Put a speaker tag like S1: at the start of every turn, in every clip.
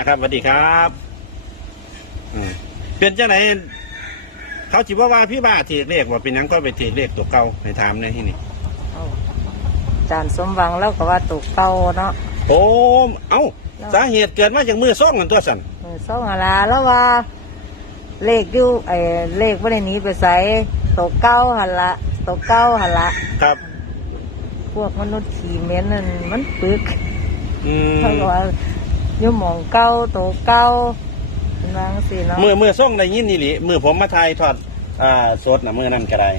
S1: นะครับสวัสดีครับอืมเป็นจังไหนเขาจิว่าว่าพี่บ้าถีกเลขว่าเป็นหยังก็ไปถีกเลขตัวเก่าให้ถามในที่นี่
S2: เอาจานสมหวังแล้วก็ว่าตกเต้าเนาะ
S1: โอ้เอ้าสาเหตุเกิดมาจากมือส่งกันตัวสัน
S2: มือสองหนลาแล้วว่า เลขอยู่ไอ้เลขว่าได้หนี้ไปใส่ตกเก้าหันละตกเก้าหันละ
S1: ครับ
S2: พวกมนุษย์ขี่เหม็นนั่นมันปึก
S1: อืม
S2: เขาก็ว่าอ ยู่หมองเก้าตกเก้าเป็นวาจังสิเนาะ
S1: มือมือส่งได้ยินนี่หลิมือผมมาทายทอดอ่าสดนะมือนั่นก็ได้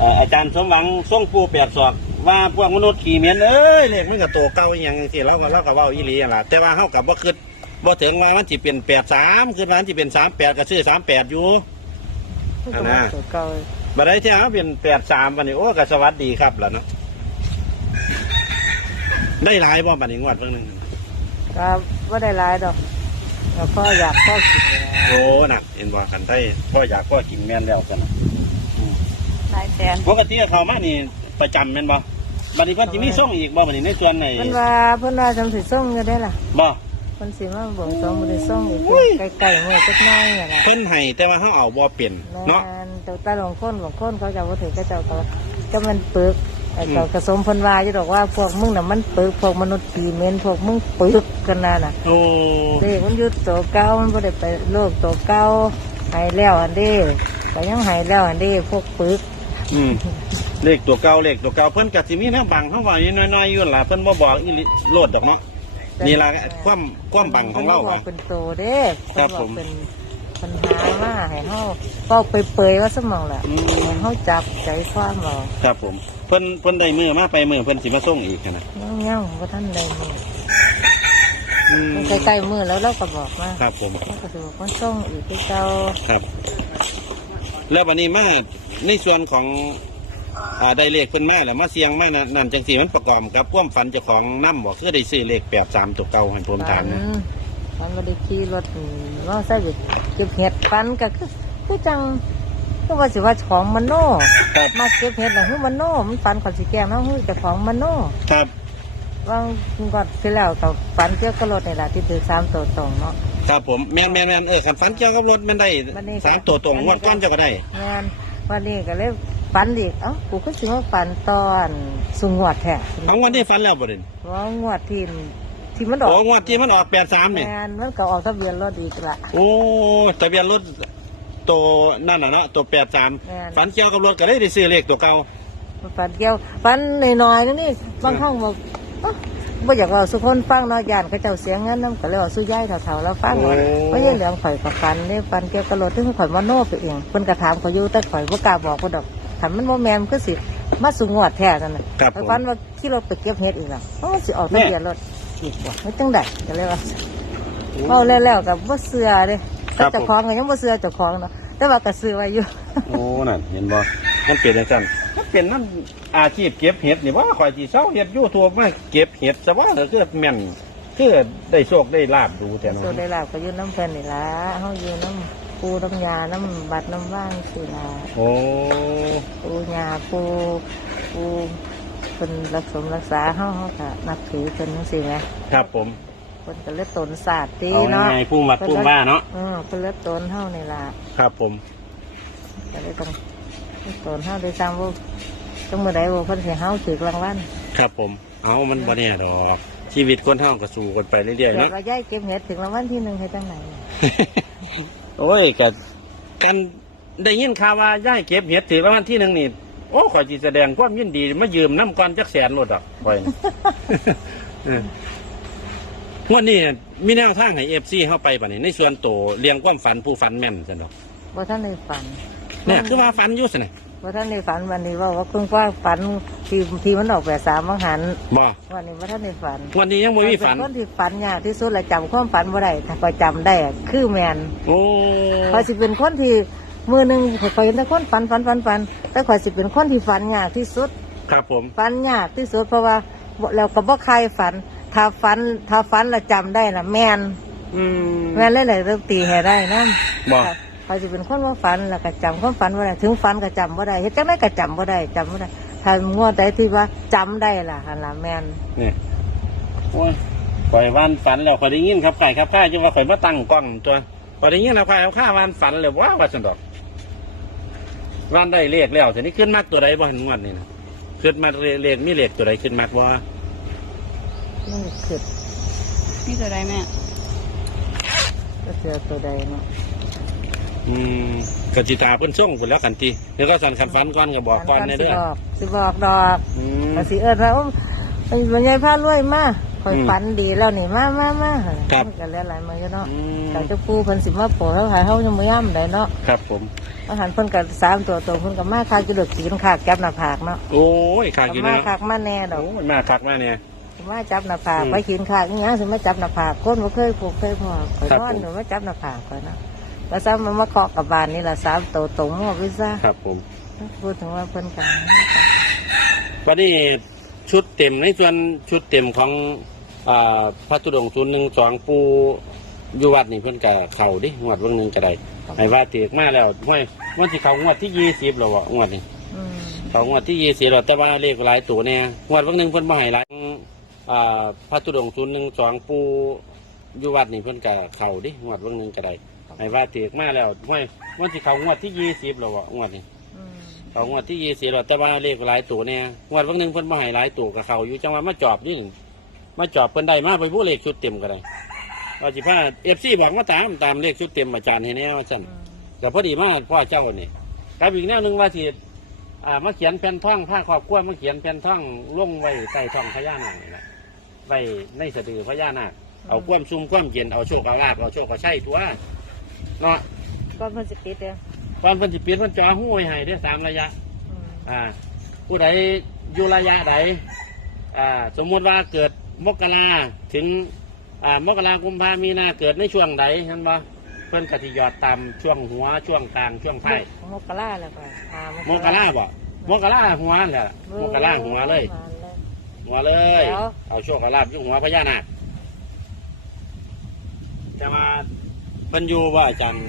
S1: อ่าอาจารย์สมหวังส่งปูเปียกสอกว่าพวกมนุษย์ขี่เมียนเอ้ยเลขมันก็ตัวเก่าอหย่างที่เราก็เราก็เว่าอีหลีอย่างละแต่ว่าเขากับบ่คิดบ่ถึงว่ามันสิเป็นแปดสามคือมันสิเป็นสามแปดก็ซื้อสามแปดอยู่
S2: มันก็ว่าตกเก้า
S1: บัดนี้ที่เขาเป็นแปดสามวันนี้โอ้ก็สวัสดีครับแล้วเนาะได้หลายบ่บัดนี้งวดเพิ่งหนึง
S2: ก็ว่าได้หลายดอกแล้วพ่ออยากพ่อกินแล้ว
S1: โอ้น่ะเห็นบ่กันได้พ่ออยากพ่อกินแม่นแล้วกันนะ
S2: หลายแสน
S1: ปกติเขามานี่ประจำแม่นบ่บัดนี้เพิ่นสิมีส่งอีกบ่บัดนี้ในส่วนไหน
S2: เพิ่นว่าเพิ่นว่าจำสิส่งก็ได้ล่ะ
S1: บ่
S2: เพิ่นสิมาบ่งสองบ่ได้ส่งอีก
S1: อุ้ย
S2: ไกลๆเมื่อจักหน้อยนี่แหละ
S1: เพิ่นให้แต่ว่าเฮาเอาบ่เป็นเนาะ
S2: แม่นแต่ตาหลงคนบางคนเขาจะบ่ถือก็เจ้าก็ว่าก็มันปึก ไอ้
S1: อืม
S2: เจ้ากระสมเพิ่นว่าอยู่ดอกว่าพวกมึงน่ะมันปึกพวกมนุษย์ขี้เหม็นพวกมึงปึกกันน่ะน่ะ
S1: โอ้
S2: เด็กมันอยู่ตัวเก่ามันบ่ได้ไปโลกตัวเก่าหายแล้วอันเด้ก็ยังหายแล้วอันเด้พวกปึก
S1: อืมเลขตัวเก่าเลขตัวเก่าเพิ่นก็สิมีแนวบังเฮาว่าอยู่น้อยๆอยู่นั่นล่ะเพิ่นบ่บอกอีหลีโลดดอกเนาะนี่ล่ะความความบังของเรา
S2: พิ่นบอ
S1: อะ
S2: กเป็นโตเด้
S1: ครั
S2: เพิ่
S1: บ
S2: นบ
S1: ผ
S2: อก
S1: ม
S2: เป็นปัญหามาให้เฮาเป้าไปเปยๆว่าสมองล่ะ
S1: อืม
S2: ให้เฮาจับใจความเอา
S1: ครับผมเพิ่นเพิ่นได้มือมาไปมือเพิ่นสิมาส่งอีกนะ
S2: ยังยังว่าท่านใดมือ
S1: อืม
S2: มันใกล้ๆมือแล้วเราก็บอกมา
S1: ครับผม
S2: เราก็จะบอกว่าส่งอีกที่เจ้า
S1: ครับ แล้ววันนี้มาในส่วนของอ่าได้เลขเพิ่นมาแล้วมาเสียงมานั่นนั่นจังสี่มันประกอบกับความฝันเจ้าของน้ำบอกคือได้ซื้อเลขแปดสามตัวเก่าให้ผมถามนะ
S2: มันไม่ได้ขี่รถว่าใส่ไปเก็บเห็ดฟันก็คือคือจัง ก็ว่าสิว่าของมันโน่
S1: ครับ
S2: มาเก็บเห็ดน่ะคือมันโน่มันฟันขอสิแก้มเนาะคือแต่ของมันโน่
S1: ครับ
S2: ว่างก่อนที่แล้วกับฟันเกี่ยวกับรถนี่แหละที่ถือสามตัวตรงเนาะ
S1: ครับผมแมนแมนแมนเออขันฝันเกี่ยวกับรถมันได้
S2: มันนี่
S1: สามตัวตรงงวดก้อนเจะก็ได้
S2: งานวันนี้ก็เลยฟันอีกเอ้ากูก็สิว่าฟันตอนสุงวดแท้
S1: ของวันนี้ฝันแล้วบ่เด่น
S2: ว่างวดที่ที่มันออ
S1: โอ้
S2: ก
S1: งวดที่มันออกแปดสามเนี่ย
S2: งานมันก็ออกทะเบียนรถอีกละ
S1: โอ้ทะเบียนรถ ตัวนั่นน่ะนะตัวแปดสาม
S2: แม่น
S1: ฝันเกี่ยวกับรถก็ได้ได้ซื้อเลขตัวเก่า
S2: ฟันเกี่ยวฟันหน่อยๆนั่นนี่บางครั้งบอกเอ้าบ่อยากเอาสุคนฟังเนาะยานเขาเจ้าเสียงงั้นน้ำก็เลยเอาสู้ย่ายเถ่าๆแล้วฟังว่าไม่ใช่เหลืองข่อยกับฟันนี่ฟันเกี่ยวกับรถที่ข่อยมาโน่ไปเองเพิ่นกระถามเขาอยู่แต่ข่อยบ่กล้าบอกเพิ่นดอกขันมันบ่แม่นมันคือสิมาสูงวดแท้นั่นน่ะ
S1: ครับ
S2: ไป
S1: ผม
S2: ฟันว่าขี่รถไปเก็บเห็ดอีกแล้วเพราะว่าสิออกทะเบียนรถอีกว่าไม่จังไดก็เลยว่าเอาแล้วๆกับบ่เชื่อเด้แต่เจ้าของก็ยังบ่เชื่อเจ้าของเนาะแต่ว่าก็ซื้อไว้อยู่
S1: โอ้นั่นเห็นบ่มันเป็นจังซั่นมันเป็นนั่นอาชีพเก็บเห็ดนี่ว่าข่อยสิเซาเฮ็ดยูทูบมาเก็บเห็ดซะว่าคือแม่นคือได้โชคได้ลาบดูแต่เนาะ
S2: ส่วนได้ลาบก็อยู่น้ำเพิ่นนี่ล่ะเฮาอยู่น้ำปูน้ำยาน้ำบัดน้ำว่างสิล่ะ
S1: โอ้
S2: ปูยาปูปูเพิ่นรักสมรักษาเฮาเฮาก็นับถือเพิ่นจังซี่แหม
S1: ครับผม
S2: เพิ่นก็เลยตนศาสตร์ตี
S1: เอา
S2: เนาะ
S1: ไงผู้มัดผู้ว่าเนาะ
S2: อือเพิ่นเลยตนเฮานี่ล่ะ
S1: ครับผม
S2: ก็เลยต้องตนเฮาได้จังว่าจังมื้อใดบ่เพิ่นสิเฮาถูกรางวัล
S1: ครับผม เอามันบ่แน่ดอกชีวิตคนเฮาก็สู้กันไปเรื่อยๆ
S2: เกิด
S1: เนาะ
S2: ว่าย้ายเก็บเห็ดถึงรางวัลที่หนึ่งให้จังไหนน่ะ
S1: โอ้ยก็กันได้ยินข่าวว่าย่ายเก็บเห็ดถือรางวัลที่หนึ่งนี่โอ้ข่อยสิแสดงความยินดีมายืมน้ำก่อนจักแสนรถอะข่อยน่ะ เออ วันนี้มีแนวทางให้เอฟซีเข้าไปป่ะนี่ในส่วนโตวเรียงความฝันผู้ฝันแม่นจังดอก
S2: บ่ท่านได้ฝัน
S1: เนี่ยคือว่าฝันอยู่สิเนี่ย
S2: ว่าท่านในฝันวันนี้ว่าว่าคุณว่าฝันที่ที่มันออกแบบสามบังหัน
S1: บ่
S2: วันนี้ว่าท่านในฝัน
S1: วันนี้ยังไม่มีฝัน
S2: เป็นคนที่ฝันยากที่สุดและจำความฝันบ่ได้ถ้าก็จำได้อะคือแมน
S1: โอ้
S2: คอยสิเป็นคนที่มือหนึ่งคอยเห็นแต่คนฝันฝันฝันฝันแต่คอยสิเป็นคนที่ฝันยากที่สุด
S1: ครับผม
S2: ฝันยากที่สุดเพราะว่าบ่แล้วก็บ่ใครฝัน ถ้าฝันถ้าฝันและจำได้น่ะ แมน
S1: อืม
S2: แมนเลยเลยต้องตีให้ได้นั่น
S1: บ่
S2: คอยสิเป็นคนว่าฝันแล้วก็จำความฝันบ่ได้ถึงฝันก็จำบ่ได้เฮ็ดจังได๋ก็จำบ่ได้จำบ่ได้ถ้างวดใดที่ว่าจำได้ล่ะหั่นล่ะแม่น
S1: นี่โอ้ยผข่อยวันฝันแล้วข่อยได้ยินครับไก่ครับข้าจังว่าข่อยมาตั้งกล้องตัวข่อยได้ยินแล้วข่อยเอาข้าวันฝันเลยว่าว่าสันดอกวันได้เลขแล้วทีนี้ขึ้นมากตัวใดบ่เห็นงวดนี่นะขึ้นมาเลขมีเลขตัวใดขึ้นมากว่า
S2: นี่คือ
S3: นี่ตัวใดแม่
S2: ก็เจอตัวใดเนาะ
S1: อืมกจิตาเพิ่นส่งพุ่นแล้วกันทีเดี๋ยวก็สั่นคันฝันก่อนก็บอกก่อนในเด้อ
S2: สิบอกสิบอกดอก
S1: อืม
S2: ก็สิเอิ้นว่าโอ้ยบรรยายผ้ารวยมาคอย
S1: อืม
S2: ฝันดีแล้วนี่มามามา
S1: ครับ
S2: มันก็แล้วหลายมาอยู่เนาะ
S1: อืม
S2: แต่เจ้าปูเพิ่นสิมาโปรดแล้วขายเฮายังบ่ย่ํได้เนาะ
S1: ครับผม
S2: อาหารเพิ่นก็สามตัวตรงเพิ่นก็มาคาจุดขีนขากจับหน้าผากเนาะ
S1: โอ้ยขากอยู่
S2: มา
S1: นะ
S2: ขากมาแน่ดอก
S1: โอ้ยมาคักมาเนี่ย
S2: มาจับหน้าผาก
S1: อืม
S2: ไปขีนขากอีหยังสิมาจับหน้าผากคนบ่เคยผูกเคยพอคอย
S1: ครับ
S2: นอน
S1: ผม
S2: หนูมาจับหน้าผากก่อนเนาะแล้วซ้ำมันมาเคาะกับบานนี่ล่ะสามตัวตรงหมดไปซะ
S1: ครับผม
S2: พูดถึงว่าเพิ่นกัน
S1: วันนี้ชุดเต็มในส่วนชุดเต็มของอ่าพระตุดงศูนย์หนึ่งสองปูอยู่วัดนี่เพิ่นกะเข่าดิงวดวันหนึ่งก็ได้ไอ้ว่าเตียกมาแล้วห้วยวันที่เขางวดที่ยี่สิบแล้ววะงวดนี้
S2: อืม
S1: เขางวดที่ยี่สิบแล้วแต่ว่าเลขหลายตัวเนี่ยงวดวันหนึ่งเพิ่นบ่ให้หลาย อ่าพระตุดงศูนย์หนึ่งสองปูอยู่วัดนี่เพิ่นกะเข่าดิงวดวันหนึ่งก็ได้ไอ้ว่าเตียกมาแล้วห้วยวันที่เขางวดที่ยี่สิบแล้ววะงวดนี้
S2: อืม
S1: เขางวดที่ยี่สิบแต่ว่าเลขหลายตัวเนี่ยงวดวันหนึ่งเพิ่นมาให้หลายตัวกับเขาอยู่จังหวะมาจอบยิ่งมาจอบเพิ่นได้มาไปผู้เลขชุดเต็มก็ได้ว่าสิพาเอฟซีบอกมาตามตามเลขชุดเต็มอาจารย์ให้แน่ว่าซั่น
S2: อืม
S1: แต่พอดีมาพ่อเจ้านี่กับอีกแนวหนึงว่าสิอ่ามาเขียนแผ่นท่องผ้าครอบครัวมาเขียนแผ่นท่องลงไว้ใต้ท้องพญานาคนี่แหละ ไว้ในสะดือพญานาคเอาความซุ่มความเย็นเอาโชคเอาลาภเอาโชคเอาใช่ตัวเนาะ
S2: ก็เพิ่นสิปิดเด้อ
S1: ตอนเพิ่นสิเปลี่ยนเพิ่นจ่อหูไว้ให้เด้อสามระยะ
S2: อืม
S1: อ่าผู้ใดอยู่ระยะใดอ่าสมมุติว่าเกิดมกราถึงอ่ามกรากุมภามีนาเกิดในช่วงใดเห็นบ่เพิ่นกติยอดตามช่วงหัวช่วงกลางช่วงท้าย
S2: มกราแล้วก็อ่าม
S1: กราบ่มกราหัวแหละมกราหัวเลย หัวเลย
S2: แล้ว
S1: เอาโชคเอาลาบอยู่หัวพญานาคจะมาเพิ่นอยู่ว่าอาจารย์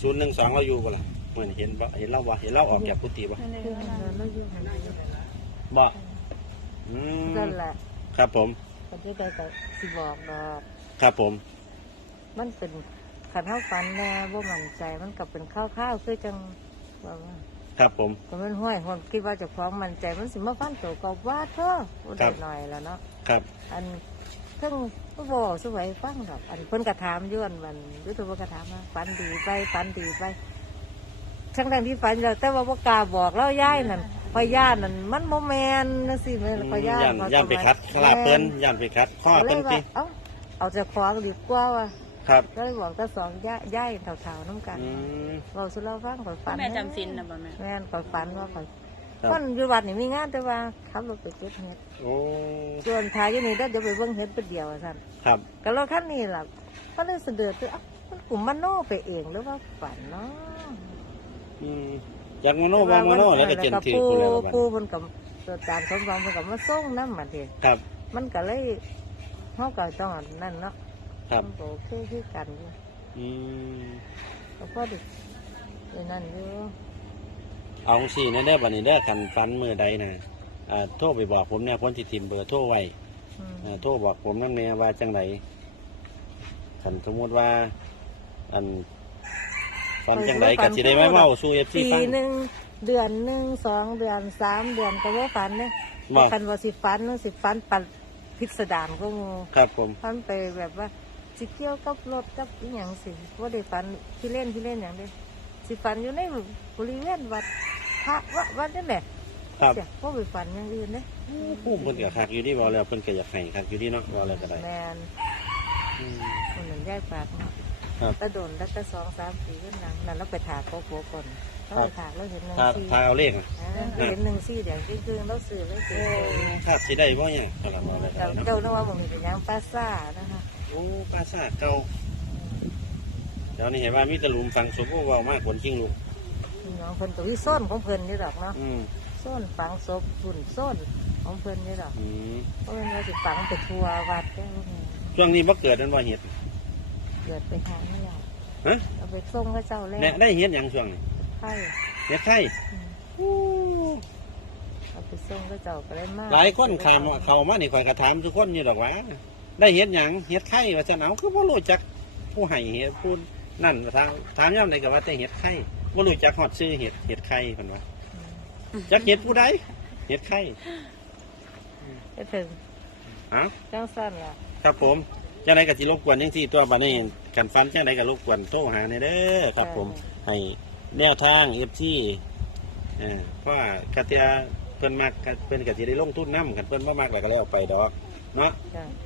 S1: ศูนย์หนึ่งสองเราอยู่บ่ล่ะเหมือนเห็นบ่เห็นเราบ่เห็นเราออกจากกุฏิบ่
S3: นั่นเลย
S2: คือ
S3: นั่น
S2: มัน
S3: เลย
S2: เราอยู่หั่นอยู่
S1: บ่อืม
S2: นั่นแหละ
S1: ครับผม
S2: ก็ที่ได้ก็สิบอกดอก
S1: ครับผม
S2: มันเป็นขันเท้าฟันแน่บ่มั่นใจมันก็เป็นข้าวๆคือจังว่าว่า
S1: ครับผม
S2: ก็มันห้วยคนคิดว่าเจะฟ้าของมั่นใจมันสิมาฟันตัวก็ว่าเถอะบ่
S1: ครั
S2: ได้
S1: บ
S2: หน่อยแล้วเนาะ
S1: ครับ
S2: อันเพิ่งก็บอกสวยฟังดอกอันเพิ่นกระถามย้อนมันรู้ตัวว่ากระถามว่าฝันดีไปฝันดีไปทั้งทที่ฝันแล้วแต่ว่าบ่กล้าบอกเล่าย่ายนั่นพอย่านนั่นมันโมแมนนะสิแม่นพอย่าน
S1: ย่าน
S2: เขา
S1: ย่านไปคัดคลาเปิ้นย่านไปคัดข้อ
S2: ก็เล
S1: เปิ้น
S2: ยว่า
S1: ติ
S2: เอ้าเอาจะคว้างดีกว่าว่ะ
S1: ครับ
S2: ก็เลยบอกแต่สองย่าย่ายเท่าๆน้ำกัน
S1: อืม
S2: เราสุดเราฟังข่อยฝัน
S3: แม่จำสินนะบ่แม่
S2: แม่นข่อยฝันว่าข่อย
S1: ครับ
S2: คนอยู่วัดนี่มีงานแต่ว่าขับรถไปเก็บเห็ด
S1: โอ้
S2: ส่วนทายอยู่นี่ได้เดี๋ยวไปเบิ่งเห็ดเป็นเดียวว่าซั่น
S1: ครับ
S2: ก็รถคันนี้ล่ะก็เลยเสด็จตัวเอ้ามันกลุ่มมันโนไปเองหรือว่าฝันเนาะ
S1: อืมอยากโมโนบ่โมโนแล้วก็เจนถือ
S2: ผู้
S1: คุณแล้วบัด
S2: ผู้เพิ่นกับตัวจานสมบัติเพิ่นกับมาส่งน้ำมันที
S1: ครับ
S2: มันก็เลยเฮาก็ต้องอันนั่นเนาะ
S1: ครับ
S2: มันก็โอเคคือกันอยู่
S1: อืม
S2: ก็พอดีไอ้นั่นอยู่
S1: เอาสินั่นเด้อบัดนี้เด้อคันฟันมือใดน่ะอ่าโทรไปบอกผมแน่คนสิทิมเบอร์โทรไว้
S2: อืม
S1: อ่าโทรบอกผมนั่นแน่ว่าจังไดคันสมมุติว่า อันฟันจังไดก็สิได้มาเว้าสู่ FC
S2: ปี
S1: ฟัง
S2: หนึ่งเดือนหนึ่งสองเดือนสามเดือนก็ว่าฝันเนี่ย
S1: บ่
S2: คันว่าสิฝันว่าสิฝันปันพิสดารก็งู
S1: ครับผม
S2: ฝันไปแบบว่า สิเกี่ยวกับรถกับอหย่างสิว่าได้ฝันที่เล่นที่เล่นอย่างเดียวสิฝันอยู่ในบริเวณวัดพระวะวัดนั่นแหละ
S1: ครับ
S2: เสียว่าไปฝันอย่างอื่นเนี่ย
S1: ผู้เพิ่นก็คักอยู่ที่เว้าแล้วเพิ่นก็อยากให้คักอยู่ที่เนาะเว้าแล้วก็ได้
S2: แมน
S1: อืม
S2: คนนั้นย้ายปากเนาะ
S1: ครับ
S2: ตะโดนแล้วก็สองสามปีขึ้นหลังนั่นเราไปถากโกโก้ก่อนเราไปถากเราเห็นหนึ่ง
S1: ถ้า
S2: ซี่
S1: ถ้าเอาเลขน่ะ
S2: อ่าเห็นหนึ่งซี่เดี๋ยวครึ่งๆเราซื้อเลยซื้อ
S1: คาดสิได้บ่เนี่ยสำหรับว่าอะไร
S2: เจ้า
S1: เนาะ
S2: เจ้านึกว่ามันมีเป็นหยังปลาซ่านะคะ
S1: โอ้ปราสาทเก่าเดี๋ยวนี้เห็นว่ามีแตะลุมฝังศพเว้ามากกว่าจริงลูก
S2: พี่น้องเพิ่นตัวที่ส้นของเพิ่นนี่ดอกเนาะ
S1: อืม
S2: ส้นฝังศพฝุ่นส้นของเพิ่นนี่ดอก
S1: อืม
S2: เพราะมันเราสิฝังไปทัววัดแก้วนี่
S1: ช่วงนี้บ่เกิดนั่นบ่เห็ด
S2: เกิดไปทางนี่แหละ
S1: ฮะ
S2: เอาไปส่งพระเจ้าแล้ว
S1: แม่ได้เห็ดหยังช่วงนี้
S2: ไข่
S1: เห็ดไข่
S2: อืมเอาไปส่งพระเจ้าก็เลยมา
S1: หลายคนเข้ามาเข้ามานี่ข่อยก็ถามทุกคนอยู่ดอกว่า ได้เห็ดหยังเห็ดไข่ว่าจะเอาคือบ่รู้จักผู้ให้เห็ดผู้นั่นถามถามย่ำเลยก็ว่าแต่เห็ดไข่บ่รู้จักฮอดชื่อเห็ดเห็ดไข่เพิ่นว่าจักเห็ดผู้ใดเห็ดไข่
S2: ก็ถึง
S1: เอ้า
S2: จังสั้นล่ะ
S1: ครับผมจังไดก็สิรบกวนจังซี่ตัวบัดนี้กันฟันจังไดก็รบกวนโทรหาแน่เด้อครับผมให้แนวทาง FT เอ่าเพราะว่ากะเตียเพิ่นมักก็เพิ่นก็สิได้ลงทุนนํกันเพิ่นบ่มักแล้วก็แล้วไปดอกเนาะ
S2: จ้ะ
S1: อ